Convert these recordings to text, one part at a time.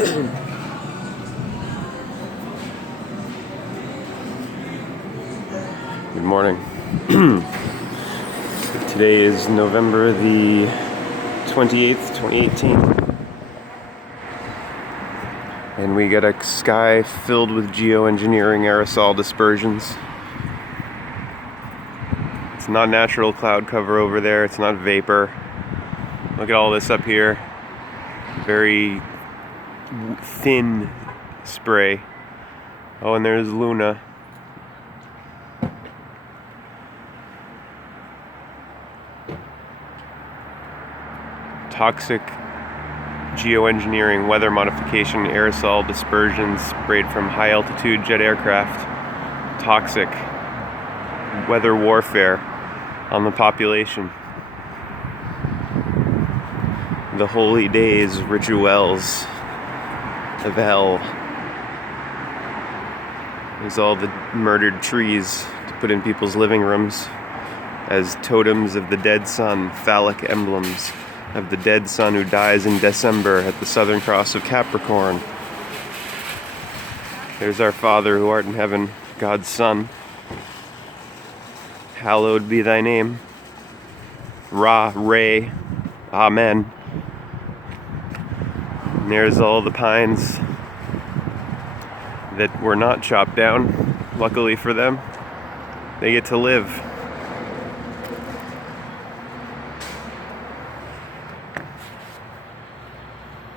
Good morning. Today is November the 28th, 2018. And we got a sky filled with geoengineering aerosol dispersions. It's not natural cloud cover over there, it's not vapor. Look at all this up here. Very thin spray. Oh, and there's Luna. Toxic geoengineering, weather modification, aerosol dispersions sprayed from high altitude jet aircraft. Toxic weather warfare on the population. The holy days, rituals of hell. There's all the murdered trees to put in people's living rooms as totems of the dead sun, phallic emblems of the dead sun who dies in December at the Southern Cross of Capricorn. There's our Father who art in heaven, God's Son. Hallowed be thy name. Ra, Re, Amen. And there's all the pines that were not chopped down. Luckily for them, they get to live.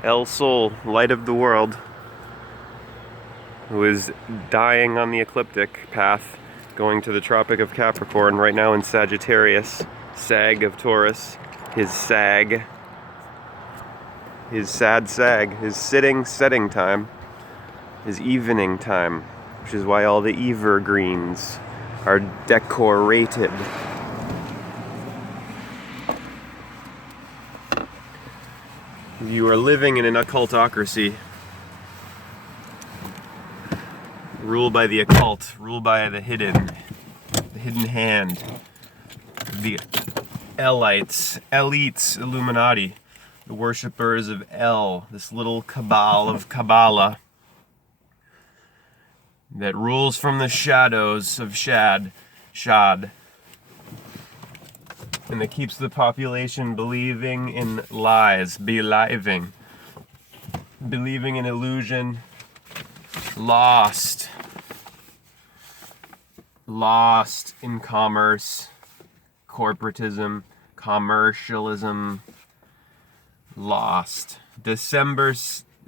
El Sol, light of the world, who is dying on the ecliptic path, going to the Tropic of Capricorn, right now in Sagittarius, Sag of Taurus, his sag, his sad sag, his setting time, his evening time, which is why all the evergreens are decorated. You are living in an occultocracy, ruled by the occult, ruled by the hidden hand, the elites, Illuminati, the worshippers of El, this little cabal of Kabbalah that rules from the shadows of Shad, and that keeps the population believing in lies, believing in illusion, lost in commerce, corporatism, commercialism, lost. December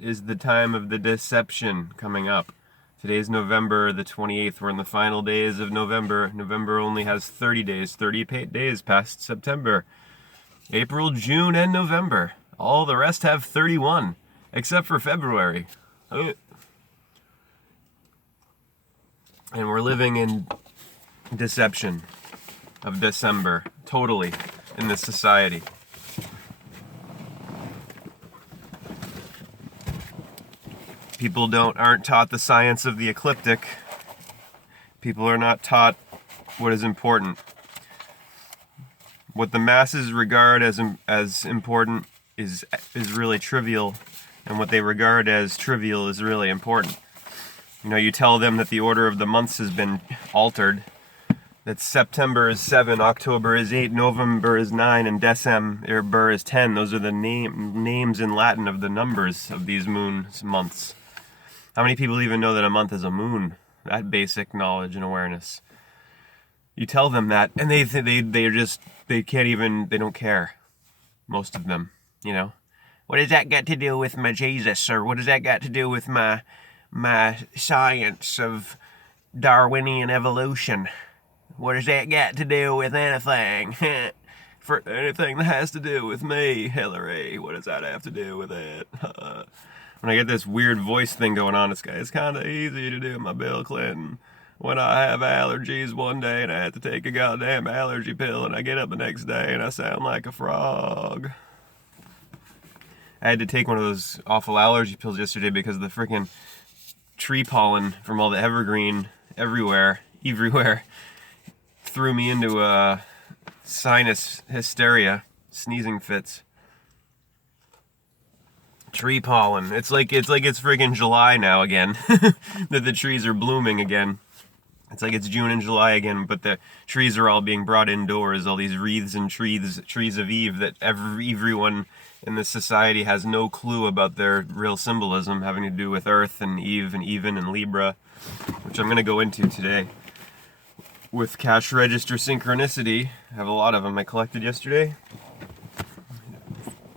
is the time of the deception coming up. Today's November the 28th. We're in the final days of November. November only has 30 days, 38 days past September. April, June, and November. All the rest have 31, except for February. And we're living in deception of December, totally, in this society. People aren't taught the science of the ecliptic. People are not taught what is important. What the masses regard as important is really trivial, and what they regard as trivial is really important. You know, you tell them that the order of the months has been altered, that September is 7, October is 8, November is 9, and December is 10. Those are the names in Latin of the numbers of these months. How many people even know that a month is a moon? That basic knowledge and awareness. You tell them that, and they don't care. Most of them, you know. What does that got to do with my Jesus? Or what does that got to do with my science of Darwinian evolution? What does that got to do with anything? For anything that has to do with me, Hillary, what does that have to do with it? When I get this weird voice thing going on, it's kind of easy to do my Bill Clinton. When I have allergies one day and I have to take a goddamn allergy pill, and I get up the next day and I sound like a frog. I had to take one of those awful allergy pills yesterday because of the freaking tree pollen from all the evergreen everywhere threw me into a sinus hysteria, sneezing fits. Tree pollen. It's like it's friggin' July now again. That the trees are blooming again. It's like it's June and July again, but the trees are all being brought indoors. All these wreaths and trees of Eve that everyone in this society has no clue about their real symbolism, having to do with Earth and Eve and Even and Libra, which I'm going to go into today. With cash register synchronicity, I have a lot of them I collected yesterday.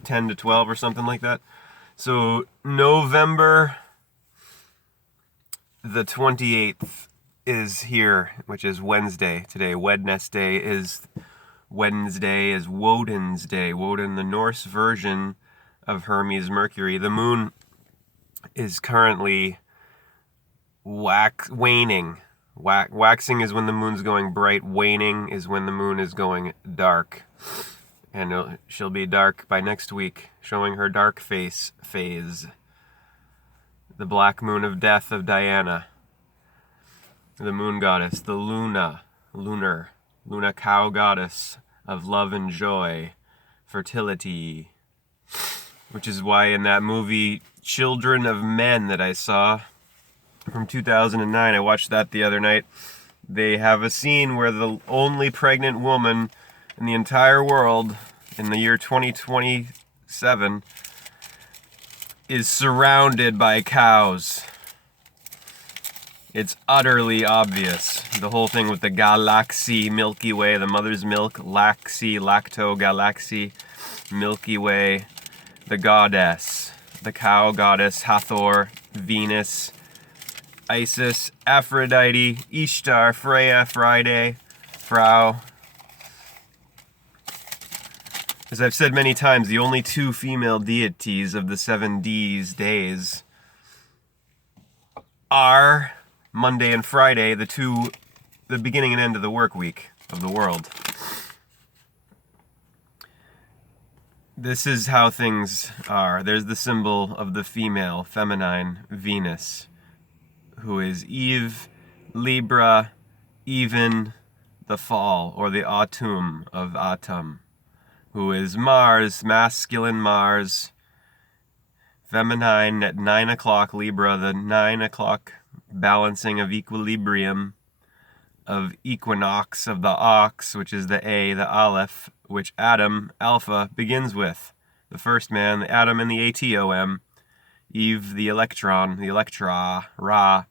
10 to 12 or something like that. So November the 28th is here, which is Wednesday today. Wednesday is Woden's Day. Woden, the Norse version of Hermes Mercury. The moon is currently waning. Waxing is when the moon's going bright. Waning is when the moon is going dark. And she'll be dark by next week, showing her dark phase. The black moon of death of Diana. The moon goddess, the Luna cow goddess of love and joy, fertility. Which is why in that movie, Children of Men, that I saw from 2009, I watched that the other night, they have a scene where the only pregnant woman in the entire world in the year 2027 is surrounded by cows. It's utterly obvious. The whole thing with the galaxy, Milky Way, the mother's milk, galaxy, Milky Way, the goddess, the cow goddess, Hathor, Venus, Isis, Aphrodite, Ishtar, Freya, Friday, Frau. As I've said many times, the only two female deities of the 7 days are Monday and Friday, the beginning and end of the work week of the world. This is how things are. There's the symbol of the female, feminine, Venus, who is Eve, Libra, even the fall, or the autumn of autumn, who is Mars, masculine Mars, feminine at 9 o'clock, Libra, the 9 o'clock balancing of equilibrium, of equinox, of the ox, which is the A, the Aleph, which Adam, Alpha, begins with. The first man, the Adam and the Atom, Eve, the electron, the Electra, Ra,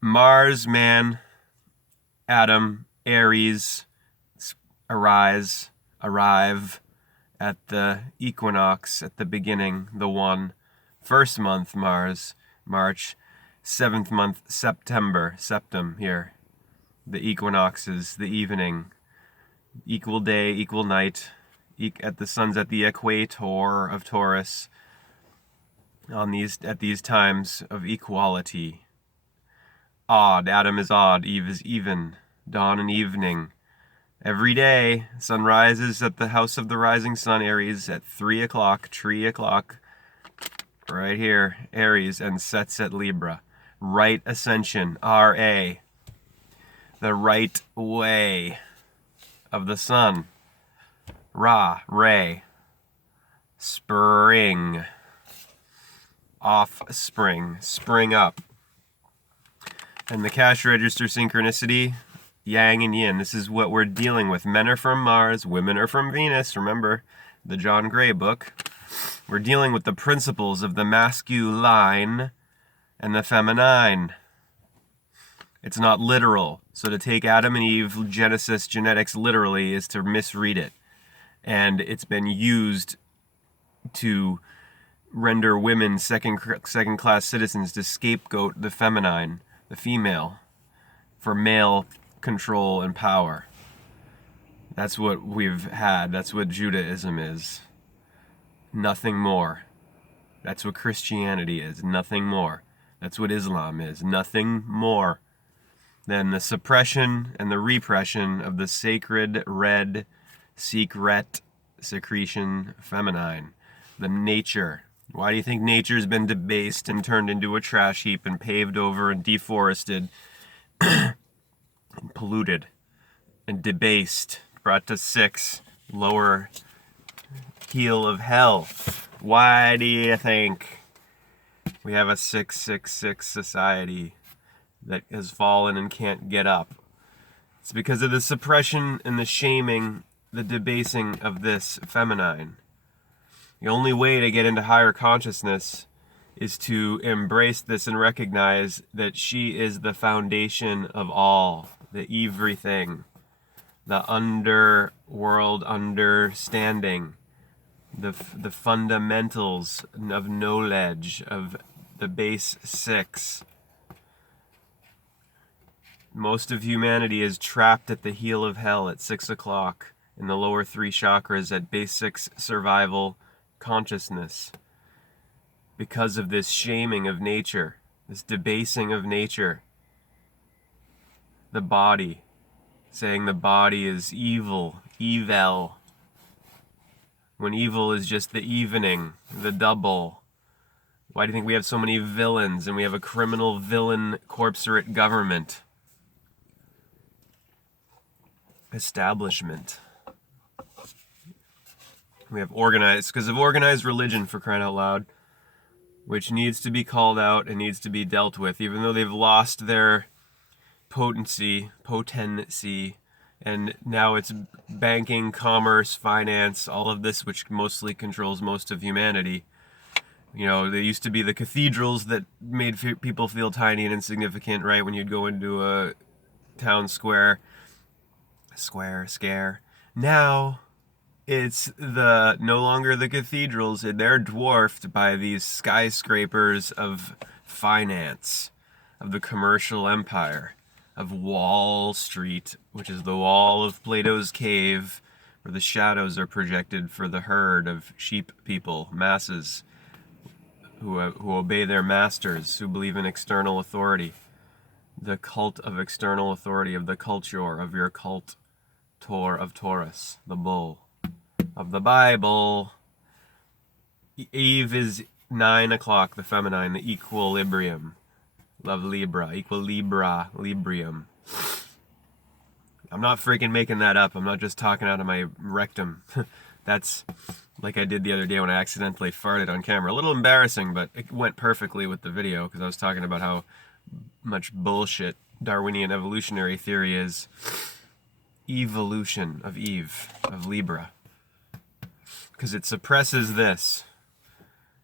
Mars, man, Adam, Aries, arrive at the equinox, at the beginning, the one. First month, Mars, March. 7th month, Septem here. The equinoxes, the evening. Equal day, equal night. At the sun's at the equator of Taurus. At these times of equality. Odd, Adam is odd, Eve is even. Dawn and evening. Every day, sun rises at the house of the rising sun, Aries, at 3 o'clock, right here, Aries, and sets at Libra. Right ascension, R-A. The right way of the sun. Ra, Ray. Spring. Offspring, spring up. And the cash register synchronicity, yang and yin. This is what we're dealing with. Men are from Mars, women are from Venus. Remember the John Gray book. We're dealing with the principles of the masculine and the feminine. It's not literal. So to take Adam and Eve, Genesis, genetics literally is to misread it. And it's been used to render women second-class citizens, to scapegoat the feminine, the female, for male control and power. That's what we've had. That's what Judaism is. Nothing more. That's what Christianity is. Nothing more. That's what Islam is. Nothing more than the suppression and the repression of the sacred red secret secretion feminine. The nature. Why do you think nature's been debased and turned into a trash heap and paved over and deforested and polluted and debased, brought to 6, lower heel of hell? Why do you think we have a 666 society that has fallen and can't get up? It's because of the suppression and the shaming, the debasing of this feminine. The only way to get into higher consciousness is to embrace this and recognize that she is the foundation of all, the everything, the underworld understanding, the fundamentals of knowledge, of the base six. Most of humanity is trapped at the heel of hell at 6 o'clock in the lower three chakras at base 6 survival consciousness because of this shaming of nature, this debasing of nature. The body, saying the body is evil, when evil is just the evening, the double. Why do you think we have so many villains and we have a criminal villain corporate government? Establishment. We have organized, because of organized religion, for crying out loud, which needs to be called out and needs to be dealt with, even though they've lost their potency, and now it's banking, commerce, finance, all of this, which mostly controls most of humanity. You know, there used to be the cathedrals that made people feel tiny and insignificant, right? When you'd go into a town square. Now, it's no longer the cathedrals. They're dwarfed by these skyscrapers of finance, of the commercial empire, of Wall Street, which is the wall of Plato's cave, where the shadows are projected for the herd of sheep people, masses, who obey their masters, who believe in external authority. The cult of external authority, of the culture, of your cult of Taurus, the bull of the Bible. Eve is 9 o'clock, the feminine, the equilibrium. Love Libra, Librium. I'm not freaking making that up. I'm not just talking out of my rectum. That's like I did the other day when I accidentally farted on camera. A little embarrassing, but it went perfectly with the video because I was talking about how much bullshit Darwinian evolutionary theory is. Evolution of Eve, of Libra. Because it suppresses this.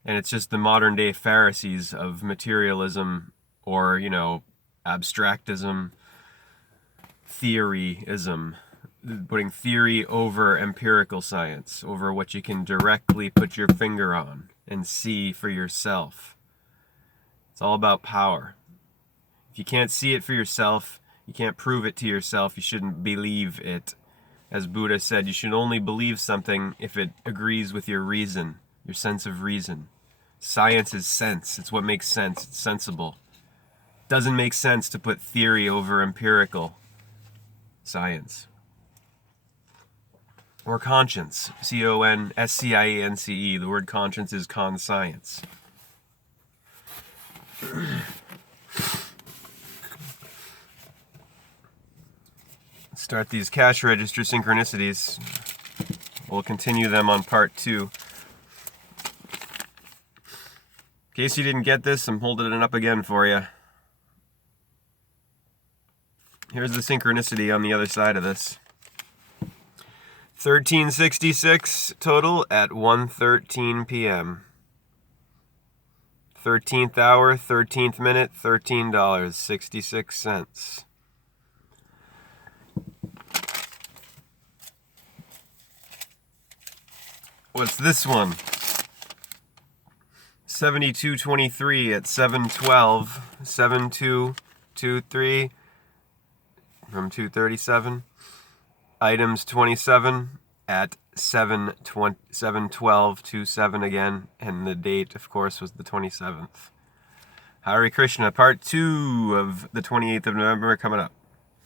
And it's just the modern day Pharisees of materialism, or, you know, abstractism, theoryism. Putting theory over empirical science, over what you can directly put your finger on and see for yourself. It's all about power. If you can't see it for yourself, you can't prove it to yourself, you shouldn't believe it. As Buddha said, you should only believe something if it agrees with your reason, your sense of reason. Science is sense. It's what makes sense. It's sensible. It doesn't make sense to put theory over empirical science. Or conscience. C-O-N-S-C-I-E-N-C-E. The word conscience is conscience. Start these cash register synchronicities. We'll continue them on part 2. In case you didn't get this, I'm holding it up again for you. Here's the synchronicity on the other side of this. 1366 total at 1:13 p.m. 13th hour, 13th minute, $13.66. What's this one? 7223 at 7:12, 7223 from 237. Items 27 at 7:12:27 again, and the date, of course, was the 27th. Hare Krishna, part 2 of the 28th of November coming up.